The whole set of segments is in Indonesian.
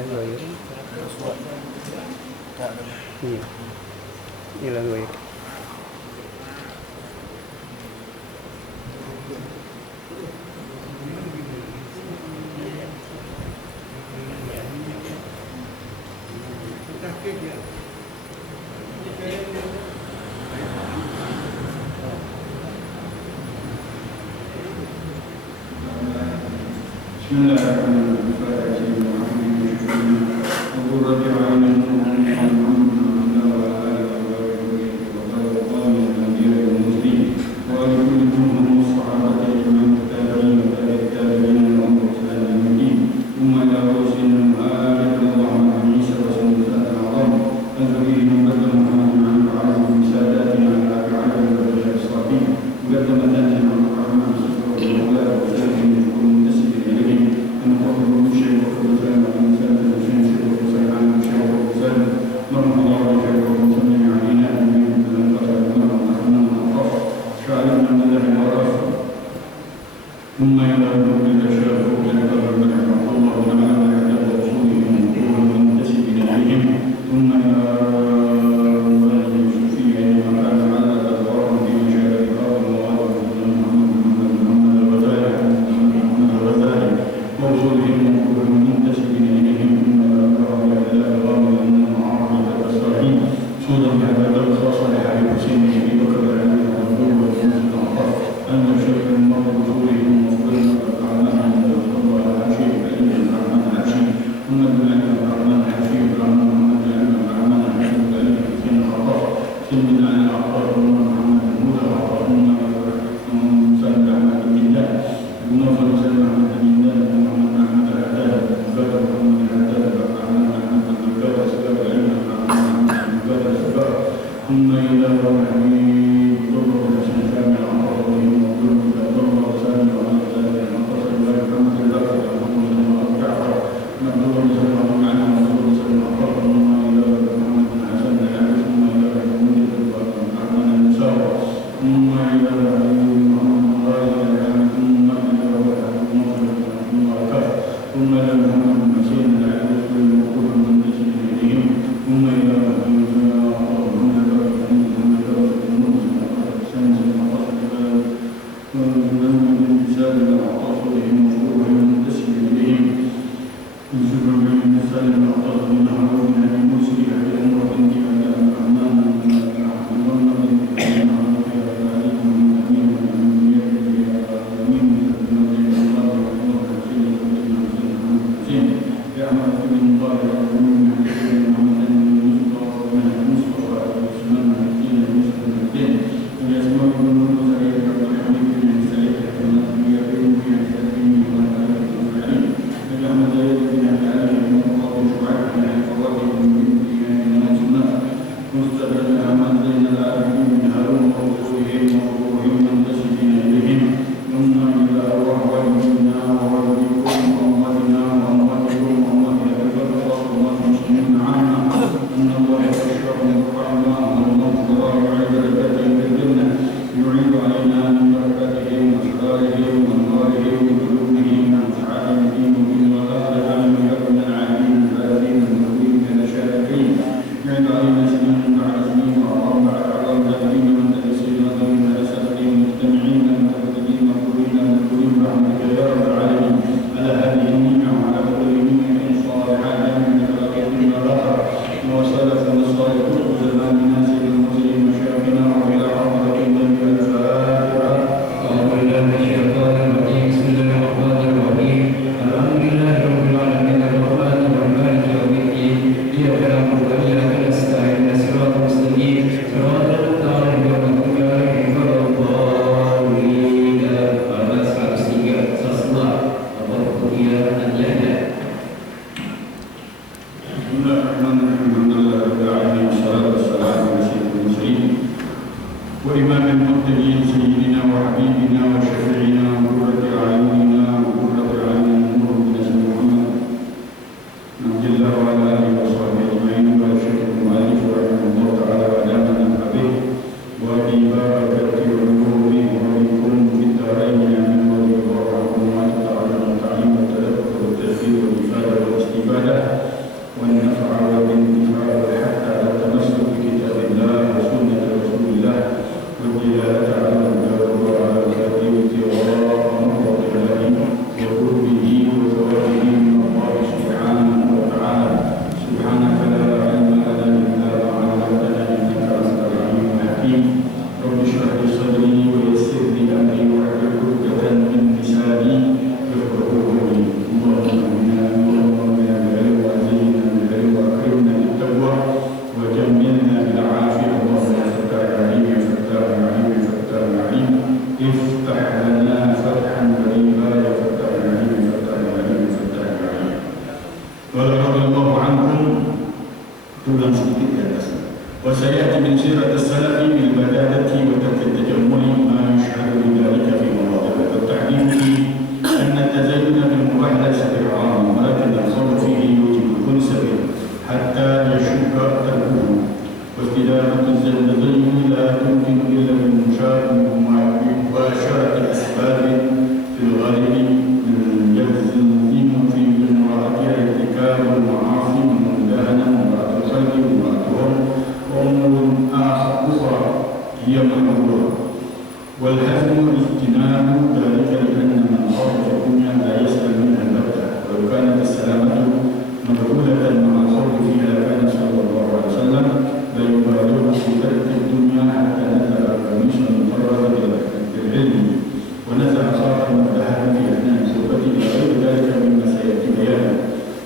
غير. Iya. إلى غير. والإفادة والاستفادة هي محظورة. والحزم اجتناب ذلك لأن من خاف في الدنيا لا يسلم منها البتة، ولو كانت السلامة مبذولة مع الخوف فيها كان صلى الله عليه وسلم لا يبالغ في ترك الدنيا حتى نزع القميص المفرد بالعلم ونزع خاتم الذهب في أثناء خطبته إلى غير ذلك مما سيأتي بيانه.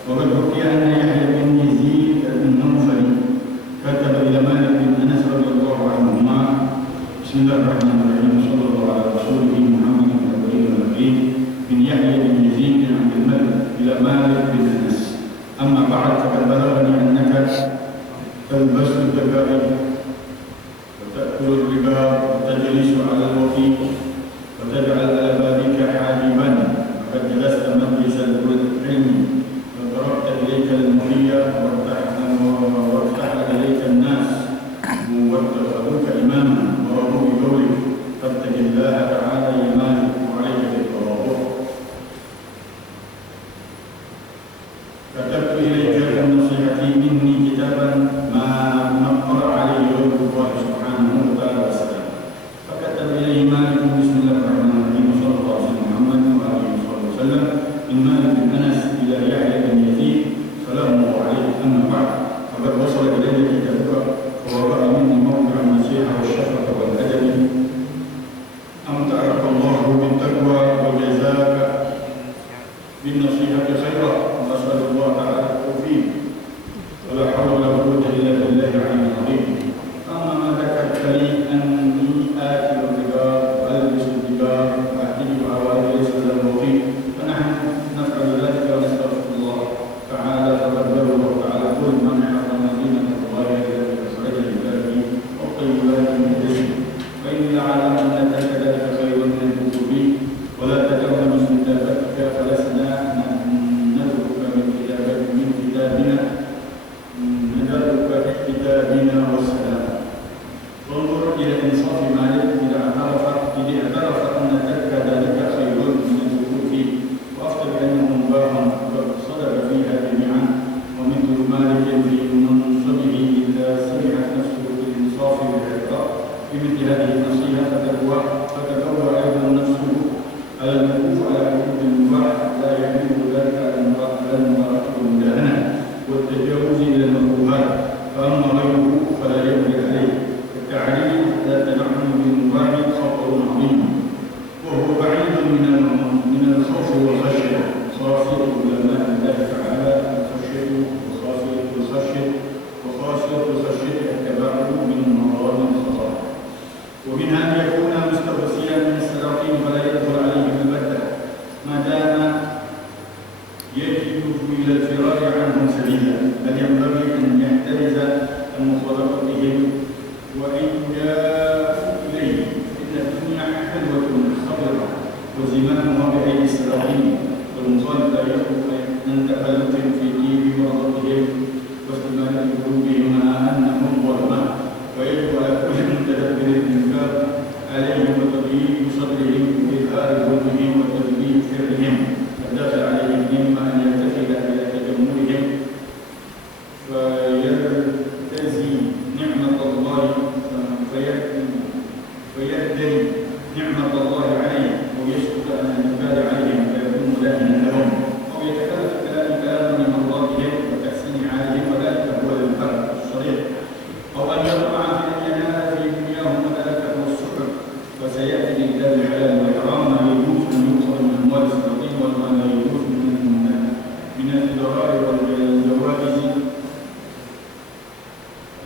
وقد حكي أن يحيى بن يزيد النوفلي كتب إلى مالك بن أنس رضي الله عنهما: بسم الله الرحمن الرحيم، صلى الله على رسوله محمد النبي الأمين، من يحيى بن يزيد بن عبد الملك إلى مالك بن أنس: أما بعد، فقد بلغني أنك تلبس الدبائر وتأكل الربا وتجلس على الوفي وتجعل على بابك حاجبا، وقد جلست مجلس العلم وضربت إليك المحيا وارتحل إليك الناس واتخذوك إماما ورضوا بقولك، فاتق الله تعالى يا مالك وعليك بالتواضع. كتبت إليك بالنصيحة مني كتابا ما نقر عليه غير الله سبحانه وتعالى وسلم. فكتب إليه مالك: بسم الله الرحمن الرحيم، صلى الله على محمد وآله وصحبه وسلم، من مالك بن أنس إلى يحيى بن يزيد سلام الله عليه. أما بعد، فقد وصل إلي كتابك ووضع مني موضع النصيحة والشفقة والأدب. أمتعك الله بالتقوى وجزاك بالنصيحة خيرا، وأسأل الله تعالى التوفيق، ولا حول ولا قوة إلا بالله العلي العظيم. أما ما ذكرت لي أني آكل الربا وألبس الربا وأحتج عوائل ليس له وفيق، فنحن نفعل ذلك ونستغفر الله تعالى. فقد بلغ الله تعالى: كل من حرم زينة الله التي أخرج لعباده والطيبات من الرزق، وإني لأعلم أن ذلك خير من الكتب، ولا تجرم من كتابتك فلسنا كتابنا والسلام. وانظر إلى إنصاف مالك إذا اعترف أن ترك ذلك خير من السكوت، وأفتى بأنه مباح وقد صدق فيها جميعا. ومثل مالك في منصبه إذا سمعت نفسه بالإنصاف والإعتراف بمثل هذه النصيحة فتقوى أيضا نفسه على الوقوف على حدود المباح، لا يحمل ذلك على المراتب والمداهنة والتجاوز إلى المكروهات. فأما غيره فلا يجري عليه. التعليل لا تنعم بالمباح خطر عظيم، وهو بعيد من الخوف والخشية. خاصية علماء الله تعالى الخشية وخاصية الخشية التباعد من المظالم الخطر، ومنها أن يكون مستغسيا من السلاطين فلا يدخل عليهم البتة ما دام يجب إلى الفرار عنهم سبيلا، بل ينبغي أن يحترز عن مخالطتهم وإن جاءوا إليه، إن الدنيا حلوة خضرة وزمامها بأيدي السلاطين، والمخالط لا يخلق من تخلف في دين مرضتهم واستمال قلوبهم مع أنهم ظلماء. ويجب على كل متدبر الإنكار عليهم وتضييق صدرهم وإظهار ظلمهم وتدبير فعلهم الداخل عليهم، إما أن يتخذ إلى تجملهم فيرتزي نعمة الله فيهدي نعمة الله عليه، أو يسكت عن الإنكار عليهم فيكون مداهنا لهم، أو يتكلف كلاما من مرضاتهم وتحسين حالهم، وذلك هو الفرق الصريح، أو أن يطمع في أن ينال في دنياهم وذلك هو السحر. وسيأتي بإنزال الحلال والحرام ما يجوز أن يؤخذ من أموال السلاطين وما لا يجوز من الإدراء والجوائز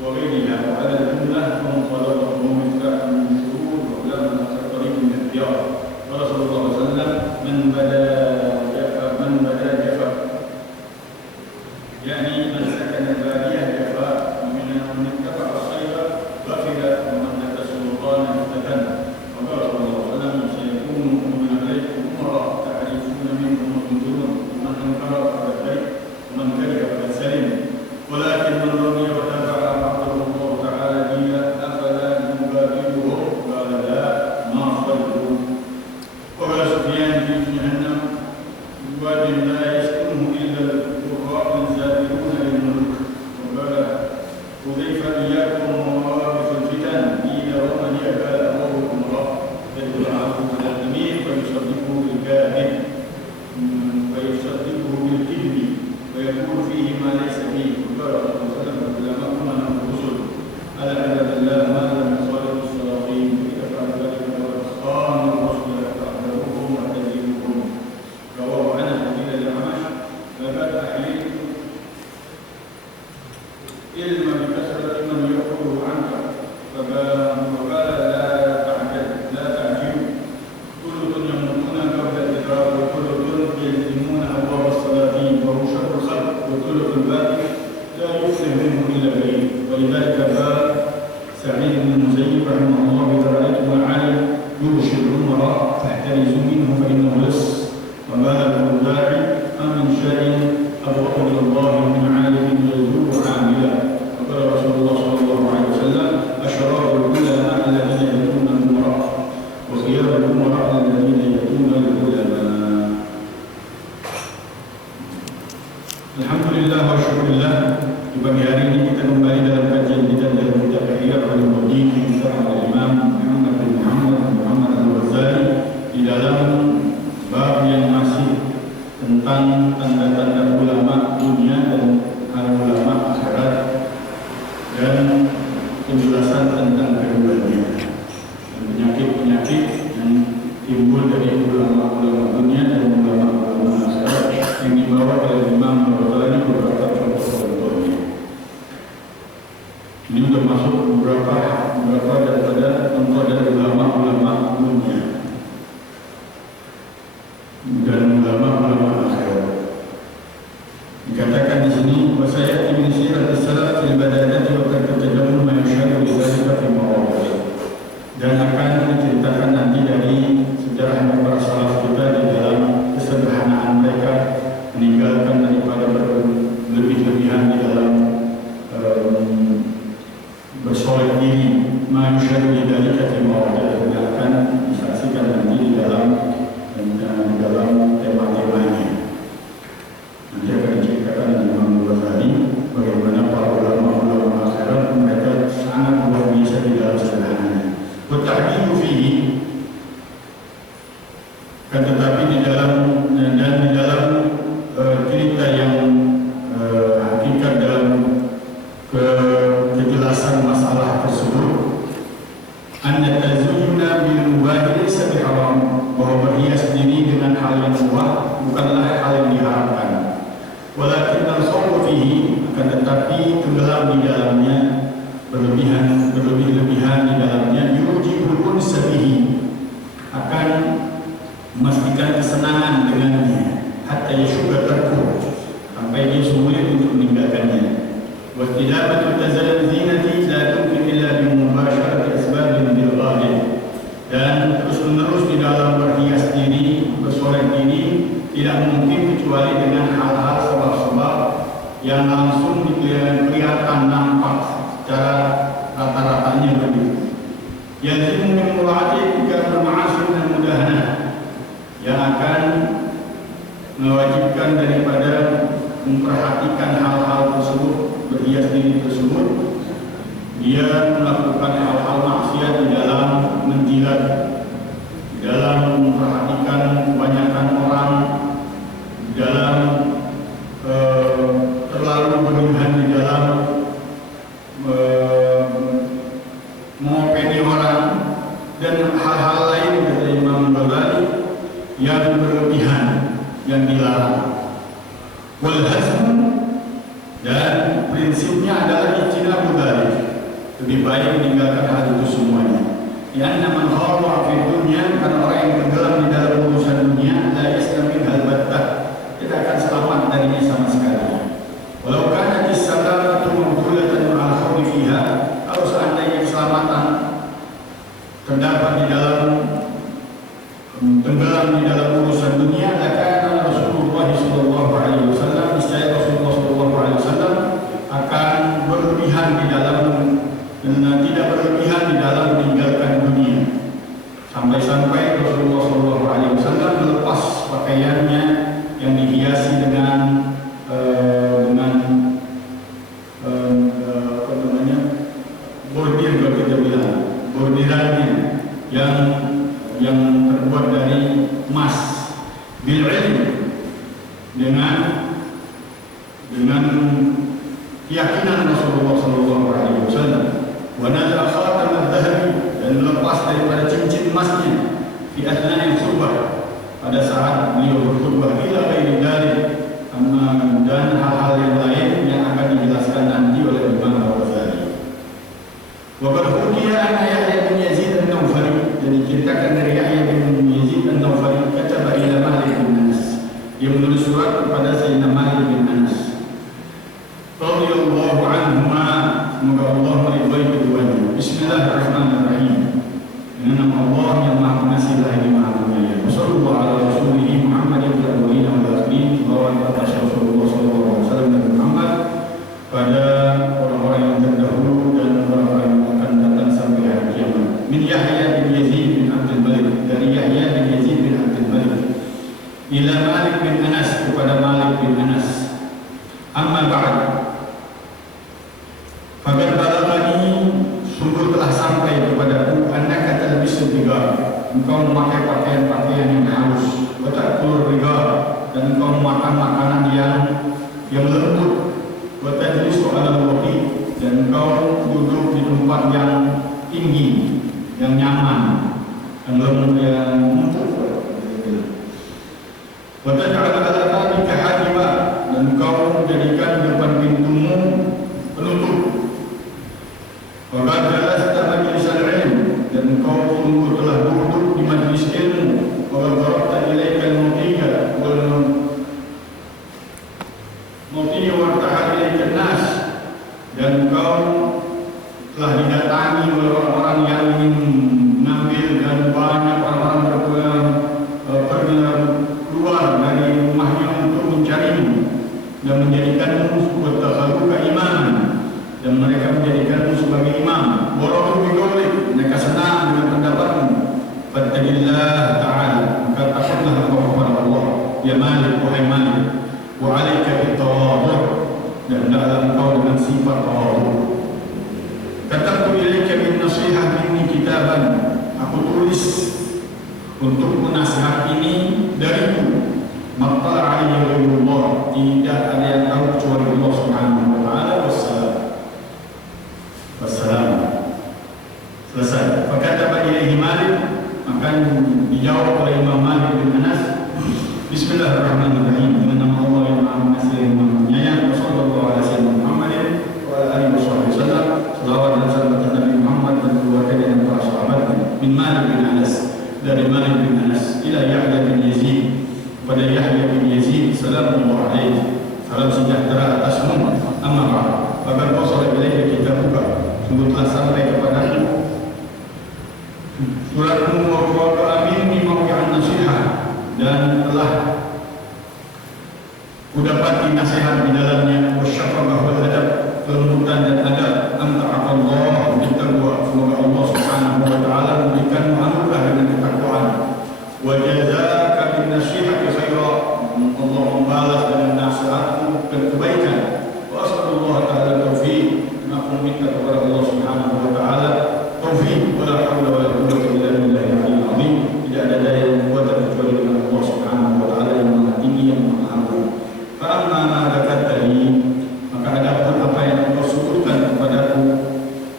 وغيرها. وعلى الجملة فمخالطتهم مفتاح من الشرور وأولاد من طريق من الاختيار. dan akan diceritakan nanti dari sejarah para salaf kita di dalam kesederhanaan mereka, meninggalkan daripada berlebih-lebihan di dalam bersolek diri, manusia dari kata mawajah yang akan disaksikan nanti di dalam tema-temanya. Nanti akan diceritakan dengan Imam Ghazali bagaimana para ulama-ulama akhirat mereka sangat luar biasa di dalam sederhananya. Bertahqiq fihi, kan tetapi di dalam cerita yang hakikat dalam kejelasan masalah tersebut, anna tazayyuna bil mubah laysa biharam, bahwa berhias diri dengan hal yang mubah bukanlah hal yang diharamkan. Walakin al-khawf fihi, akan tetapi tenggelam di dalamnya, berlebih-lebihan di dalamnya, yujibul unsa bihi, akan memastikan kesenangan dengannya, hatta yashuka tarkuh, sampai dia sulit untuk meninggalkannya. Wa tidabatu tazal zinati la tumkin illa bi mubasharati asbabin bil ghalib, dan terus-menerus di dalam berhias diri, bersolek diri tidak mungkin kecuali dengan hal-hal sebab-sebab yang langsung kelihatan nampak secara rata-ratanya begitu. Yang min mura'ati tiga ma'asir dan mudahana, yang akan mewajibkan daripada memperhatikan hal-hal tersebut, berhias diri tersebut, dia melakukan hal-hal maksiat di dalam menjilat, di dalam memperhatikan kebanyakan orang, di dalam terlalu berlebihan di dalam mengopeni orang, dan hal-hal lain kata Imam Ghazali yang berlebihan, yang dilarang. Wal hazm, dan prinsipnya adalah ijtinab dzalik, lebih baik meninggalkan hal itu semuanya. Karena man khawwa fi dunya, kan orang yang tenggelam di dalam urusan dunia, la yastamin halbattah, tidak akan selamat darinya sama sekali. Walau kana as-salamatu mawjudatan ma'al khawfi fiha, kalau seandainya keselamatan terdapat di dalam tenggelam di dalam urusan dunia, akan Rasulullah sallallahu alaihi wasallam, niscaya Rasulullah sallallahu alaihi wasallam akan berlebihan di dalam, dan tidak berlebihan di dalam meninggalkan dunia, sampai-sampai Rasulullah sallallahu alaihi wasallam melepas pakaiannya yang dihiasi dengan bordir, kalau kita bilang bordirannya yang terbuat dari emas, bil ilm, dengan keyakinan Rasulullah sallallahu alaihi wasallam, wa naz'a khatam adh-dhahabi, dan melepas daripada cincin emasnya di athna'il khutbah, pada saat beliau berkhutbah, ila ghairi dzalik, dan hal-hal yang lain yang akan dijelaskan nanti oleh Imam Al-Ghazali. Wa barhudiya anna Yahya bin Yazid an-Nawfali, dan diceritakan dari Yahya bin Yazid an-Nawfali, kata ila Malik bin Anas, dia menulis surat kepada Sayyidina Malik bin Anas radhiyallahu anhuma, semoga Allah meridhai keduanya. Bismillahirrahmanirrahim, dengan nama Allah yang Maha Pengasih lagi Maha Penyayang. Wassallallahu ala rasulih Muhammadin wa alihi wa sahbihi, wa atas Rasulullah sallallahu alaihi wasallam dan Muhammad, pada orang-orang yang terdahulu dan orang-orang yang akan datang sampai hari kiamat. Min Yahya bin Yazid bin Abdul Malik, dari Yahya bin Yazid bin Abdul Malik, ila Malik bin Anas, kepada Malik bin Anas. Amma ba'd, faqad balagani, sungguh telah sampai kepadaku, annaka talbisul rigar, engkau memakai pakaian-pakaian yang halus, wa ta'kul rigar, dan engkau makan makanan yang lembut, wa tajlisu 'ala al-waqi, dan engkau duduk di tempat yang tinggi, yang nyaman, yang lembut, yang empuk. Wa taj'al 'ala babika hadiba, dan engkau menjadikan depan pintumu penutup. Wa qad jalasta majlisal ilm, dan engkau sungguh telah duduk di majlis ilmu. Wa darabta ilaika al-mutiya wal mutiya wa ta'ala ilaika nas, dan engkau telah didatangi oleh orang-orang yang ingin ya Malik, wahai Malik, wa alaika bitawadhu, dan hendaklah engkau dengan sifat tawadhu. Katabtu ilaika bin nasihah minni kitaban, aku tulis untuk menasihat ini dariku. Maqala alaihi ghairullah, tidak ada yang tahu kecuali Allah Subhanahu wa taala. Wassalam. Selesai. Fakataba ilaihi Malik, maka dijawab oleh Imam Malik bin Anas, Bismillahirrahmanirrahim, dengan nama Allah yang Maha Pengasih yang Maha Penyayang. Wassallallahu ala sayyidina Muhammadin wa ala alihi wasallam. Selawat dan salam atas Nabi Muhammad dan keluarganya dan para sahabatnya. Min Malik bin Anas, dari Malik bin Anas ila Yahya bin Yazid, pada Yahya bin Yazid, salamullah alaihi, salam sejahtera atasmu. Amma ba'd, faqad wasala ilaika kitabuka, sungguh telah sampai kepadaku suratmu wa amin di mawqi'an nasihat, dan telah kudapati nasihat di dalamnya, wasyafaqah wal adab, kelembutan dan adab. Anta'akallah bitaqwa, semoga Allah Subhanahu wa taala memberikan anugerah dengan ketakwaan. Wa jazaka bin nasihati khaira, Allah membalas dengan nasihatmu dan kebaikan. Wa as'alullah ta'ala taufiq, aku minta kepada Allah Subhanahu wa taala taufiq. Wa la haula wa la quwwata illa billahi al-'aliyyil 'azim. Tidak ada daya dan kekuatan kecuali dengan Allah Subhanahu wa taala yang Maha Tinggi, yang Maha Agung. Fa amma ma dzakatani, maka adapun apa yang engkau sebutkan kepadaku,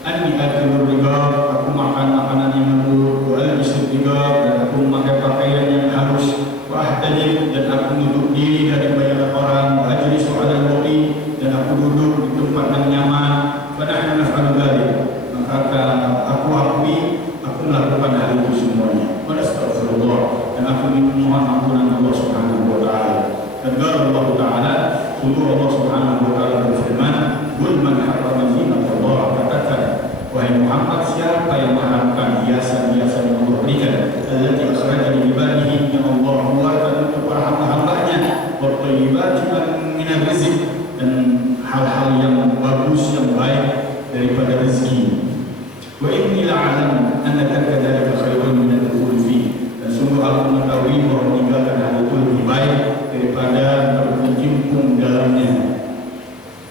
anni akilur riba, aku makan makanan yang lembut, wa al-isr riba, dan aku memakai pakaian yang halus, wa ahtajib, dan aku duduk diri dari banyak orang, wa ajlisu 'alal wadi, dan aku duduk di tempat yang nyaman. Fa nahnu naf'alu dzalik, maka aku akui aku melakukan hal itu semuanya. Wa astaghfirullah, dan aku memohon ampunan Allah Subhanahu wa taala. Dan Allah taala, sungguh Allah Subhanahu wa taala berfirman, "Qul man harrama zinatallahi", katakan wahai Muhammad, siapa yang mengharamkan hiasan-hiasan yang Allah berikan, allati akhraja li ibadihi, yang Allah buatkan untuk para hamba-hambanya, wa thayyibati min rizq, dan hal-hal yang bagus, yang baik daripada rezeki. Wa inni la'alam annaka kadzalika khairun min al-dukhul fi, dan sungguh aku mengetahui bahwa meninggalkan hal itu lebih baik daripada berkecimpung dalamnya.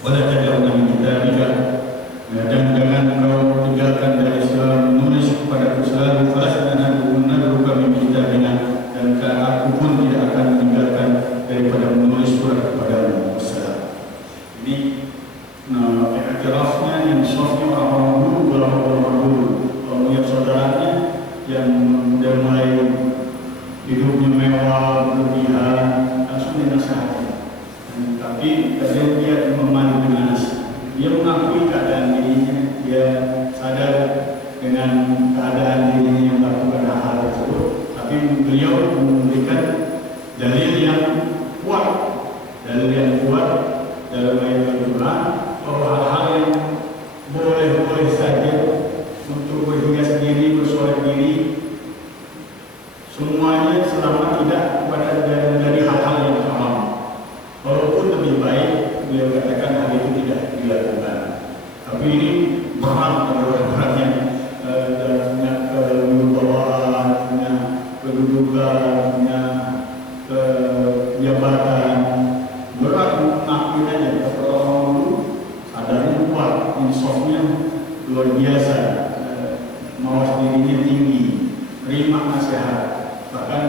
Wala taj'alna min kitabika, dan jangan kau tinggalkan dari selalu menulis kepadaku selalu, falasna nadruka min kitabina, dan aku pun tidak akan meninggalkan daripada menulis surat kepadamu. Wassalam. Ini iktirafnya yang softnya orang dulu, orang dulu, yang saudaranya yang udah mulai hidupnya mewah, berlebihan, langsung dinasihati. Tapi kadang dia memandang dengan dia mengakui keadaan dirinya, dia sadar dengan keadaan dirinya yang melakukan hal tersebut. Tapi beliau memberikan dalil yang kuat dalam ayat Al-Quran, bahwa hal-hal yang boleh saja untuk berhias diri, bersuara diri, semuanya selama tidak kepada dari hal-hal yang haram. Walaupun lebih baik, beliau katakan hal itu tidak dilakukan. Tapi ini berat beratnya kewibawaannya, kedudukannya, kejabatan, berat mengakuin aja. Kalau orang dulu sadarnya kuat, insafnya luar biasa, mawas dirinya tinggi, terima nasihat, bahkan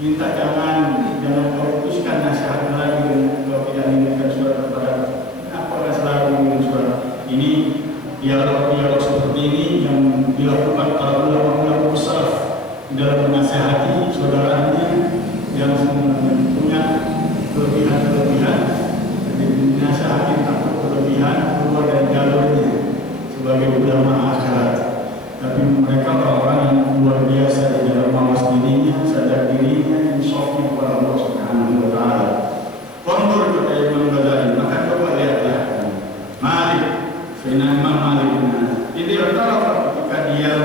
minta jangan kau putuskan nasihat lagi kalau tidak mengirimkan surat kepada apa selalu mengirim surat. Ini dialog seperti ini yang dilakukan para ulama besar dalam menasihati saudaranya yang punya kelebihan, jadi dinasihati takut kelebihan keluar dari jalurnya sebagai ulama akhirat. Tapi mereka orang yang luar biasa di dalam mawas dirinya, sadar dirinya, insafnya kepada Allah Subhanahu wa taala. Qandur kepada Imam Ghazali, maka coba lihatlah Malik, Imam Malik ini antara ketika dia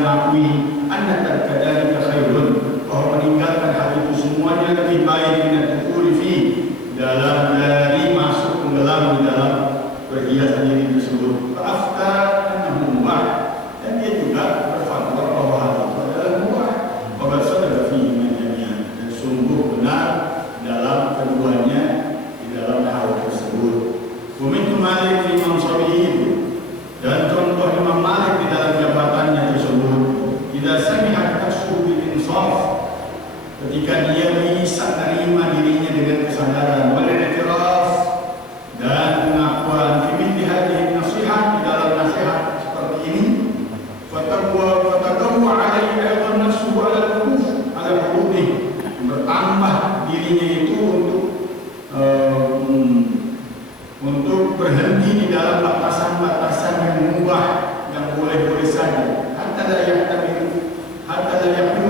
ketika dia bisa menerima dirinya dengan kesadaran, wal-i'tiraf dan pengakuan, fi hadhihi nasihat, di dalam nasihat seperti ini, fataqawwa alaihi aydan nafsuhu ala al-hudud, ala hududih, bertambah dirinya itu untuk berhenti di dalam batasan-batasan yang mubah, yang boleh-boleh saja, hatta la yahmilu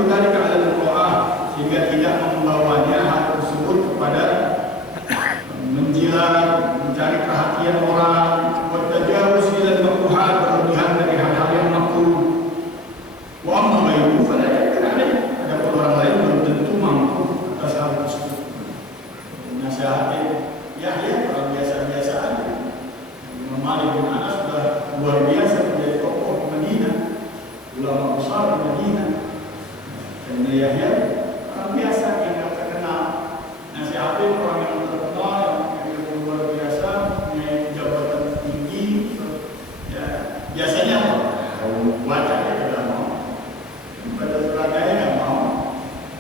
dzalika 'ala al-qur'an, sehingga tidak membawanya hal tersebut kepada menjilat, mencari perhatian orang, wa tajawuz ila al-makruhat, berlebihan dari hal-hal yang makruh. Wa amma ghayruhu fala yaqdir alaih, adapun orang lain belum tentu mampu atas hal tersebut. Nasihatnya Yahya orang biasa-biasa aja. Imam Malik bin Anas sudah luar biasa menjadi tokoh di Madinah, ulama besar di Madinah. Dan Yahya orang biasa yang tidak terkenal. Nasihatnya orang yang terkenal, yang luar biasa, punya jabatan tinggi. Ya, biasanya baca dia tidak mau, baca seraganya tidak mau,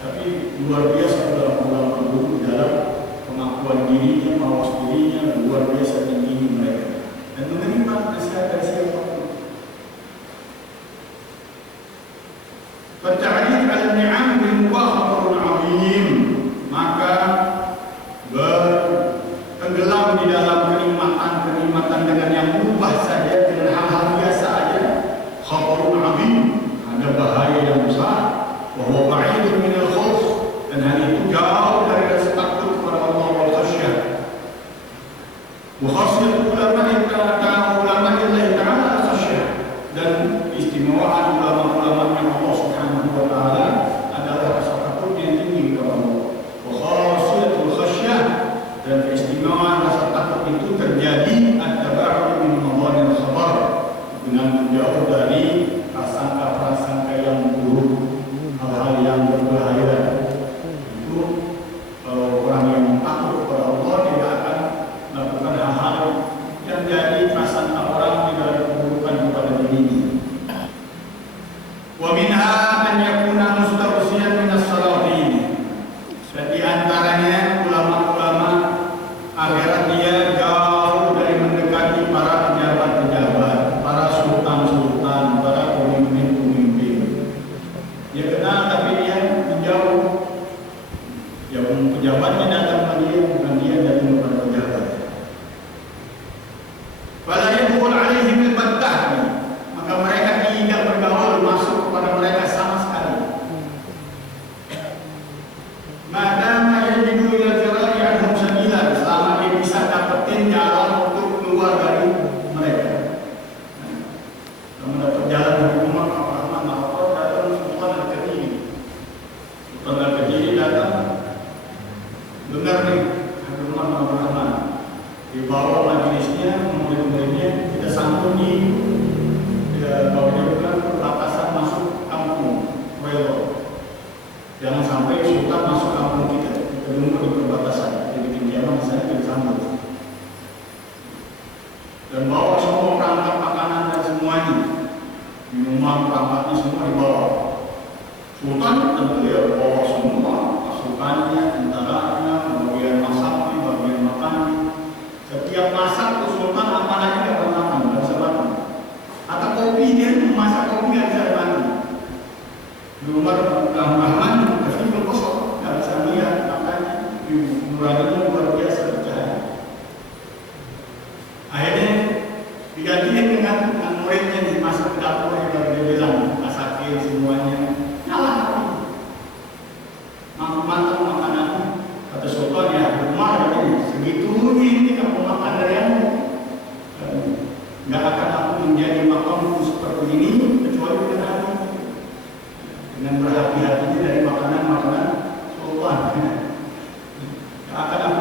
tapi luar biasa ulama dulu dalam pengakuan dirinya, mawas dirinya, luar biasa tinggi mereka, dan menerima nasihat dari siapapun. Berta'rif al-ni'am bil khabarun 'azim, maka bertenggelam di dalam kenikmatan dengan yang mubah saja, dengan hal-hal biasa saja. Khabarun 'azim, ada bahaya yang besar, wa huwa ba'idun min al-khauf, dan hal itu jauh dari rasa takut kepada Allah wal khasyah. Wa khasiyat ulama Allah Ta'ala al-khasyah, dan istimewaan ulama-ulama yang Allah Subhanahu wa Ta'ala adalah rasa takut yang tinggi kepada Allah. Wa khasiyatul khasyah, dan keistimewaan rasa takut itu terjadi at-taba'ud min madhanil khabar, dengan menjauh dari prasangka-prasangka yang buruk, hal-hal yang berbahaya. Itu orang yang takut kepada Allah tidak akan melakukan hal-hal yang jadi prasangka orang tidak keburukan kepada dirinya. Wa minha an yakuna mustawsiyan min as-salatin, dan di antaranya ulama-ulama akhirat dia jauh dari mendekati para pejabat-pejabat, para sultan-sultan, para pemimpin-pemimpin. Dia kenal tapi dia menjauh. Ya, pejabatnya datang ke dia, bukan dia datang kepada pejabat. Fala yadkhul alaihim al-battah, maka mereka tidak bergaul masuk kepada mereka sama sekali. Madama yajidu ila zira'i anhum sabila, selama dia bisa dapetin jalan untuk keluar dari mereka. Kalau mendapat jalan dari Umar Rahman Al-Qadr, datang Sultan Al-Qadiri. Sultan Al-Qadiri datang, dengar nih Umar Rahman, dibawa majelisnya, murid-muridnya, kita sambung di perbatasan masuk kampung Welo. Jangan sampai Sultan masuk kampung kita tunggu di perbatasan, jadi pinjaman saya kita sambung. Dan bawa semua perangkat makanan dan semuanya, minuman, perangkatnya semua dibawa. Sultan tentu ya bawa semua pasukannya, tentaranya, bagian masaknya, bagian makannya. Setiap masak tuh Sultan apa lagi nggak pernah makan, nggak bisa makan. Atau kopi, dia memasak kopi nggak bisa makan. Di Umar Rahman ketika kosong nggak bisa lihat, makanya nuraninya luar biasa percaya. Akhirnya digantikan dengan muridnya dimasuk ke dapur, yang dia bilang masakin semuanya, nyala mantap makanannya. Kata Sultan, ya Umar segitunya ini kamu makan dari aku, nggak akan aku menjadi makamku seperti ini kecuali dengan aku, dengan berhati-hatinya dari makanan-makanan Sultan. Nggak akan aku